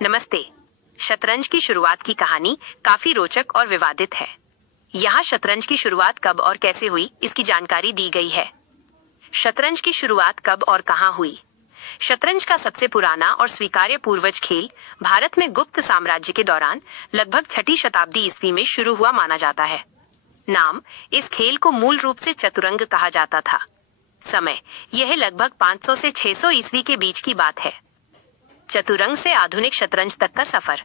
नमस्ते। शतरंज की शुरुआत की कहानी काफी रोचक और विवादित है। यहाँ शतरंज की शुरुआत कब और कैसे हुई, इसकी जानकारी दी गई है। शतरंज की शुरुआत कब और कहाँ हुई? शतरंज का सबसे पुराना और स्वीकार्य पूर्वज खेल भारत में गुप्त साम्राज्य के दौरान लगभग 6ठी शताब्दी ईस्वी में शुरू हुआ माना जाता है। नाम इस खेल को मूल रूप से चतुरंग कहा जाता था। समय यह लगभग 500 से 600 ईस्वी के बीच की बात है। चतुरंग से आधुनिक शतरंज तक का सफर।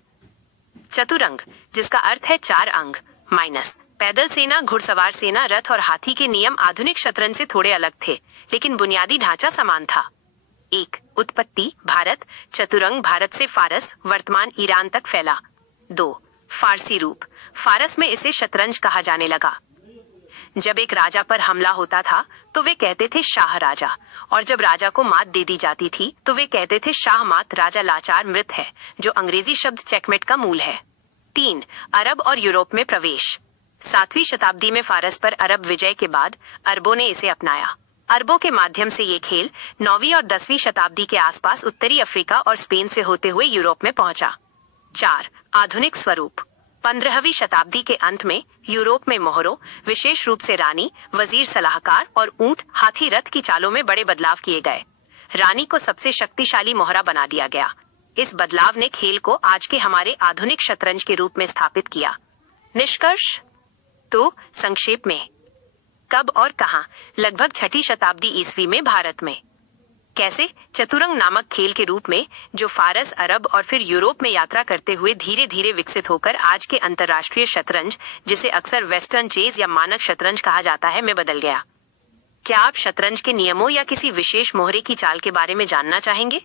चतुरंग, जिसका अर्थ है 4 अंग माइनस पैदल सेना, घुड़सवार सेना, रथ और हाथी के नियम आधुनिक शतरंज से थोड़े अलग थे, लेकिन बुनियादी ढांचा समान था। 1. उत्पत्ति भारत। चतुरंग भारत से फारस, वर्तमान ईरान तक फैला। 2. फारसी रूप। फारस में इसे शतरंज कहा जाने लगा। जब एक राजा पर हमला होता था तो वे कहते थे शाह राजा, और जब राजा को मात दे दी जाती थी तो वे कहते थे शाह मात, राजा लाचार मृत है, जो अंग्रेजी शब्द चेकमेट का मूल है। 3. अरब और यूरोप में प्रवेश। 7वीं शताब्दी में फारस पर अरब विजय के बाद अरबों ने इसे अपनाया। अरबों के माध्यम से ये खेल 9वीं और 10वीं शताब्दी के आसपास उत्तरी अफ्रीका और स्पेन से होते हुए यूरोप में पहुंचा। 4. आधुनिक स्वरूप। 15वीं शताब्दी के अंत में यूरोप में मोहरों, विशेष रूप से रानी, वजीर, सलाहकार और ऊंट, हाथी, रथ की चालों में बड़े बदलाव किए गए। रानी को सबसे शक्तिशाली मोहरा बना दिया गया। इस बदलाव ने खेल को आज के हमारे आधुनिक शतरंज के रूप में स्थापित किया। निष्कर्ष तो संक्षेप में, कब और कहां? लगभग 6ठी शताब्दी ईस्वी में भारत में। कैसे? चतुरंग नामक खेल के रूप में, जो फारस, अरब और फिर यूरोप में यात्रा करते हुए धीरे धीरे विकसित होकर आज के अंतर्राष्ट्रीय शतरंज, जिसे अक्सर वेस्टर्न चेस या मानक शतरंज कहा जाता है, में बदल गया। क्या आप शतरंज के नियमों या किसी विशेष मोहरे की चाल के बारे में जानना चाहेंगे?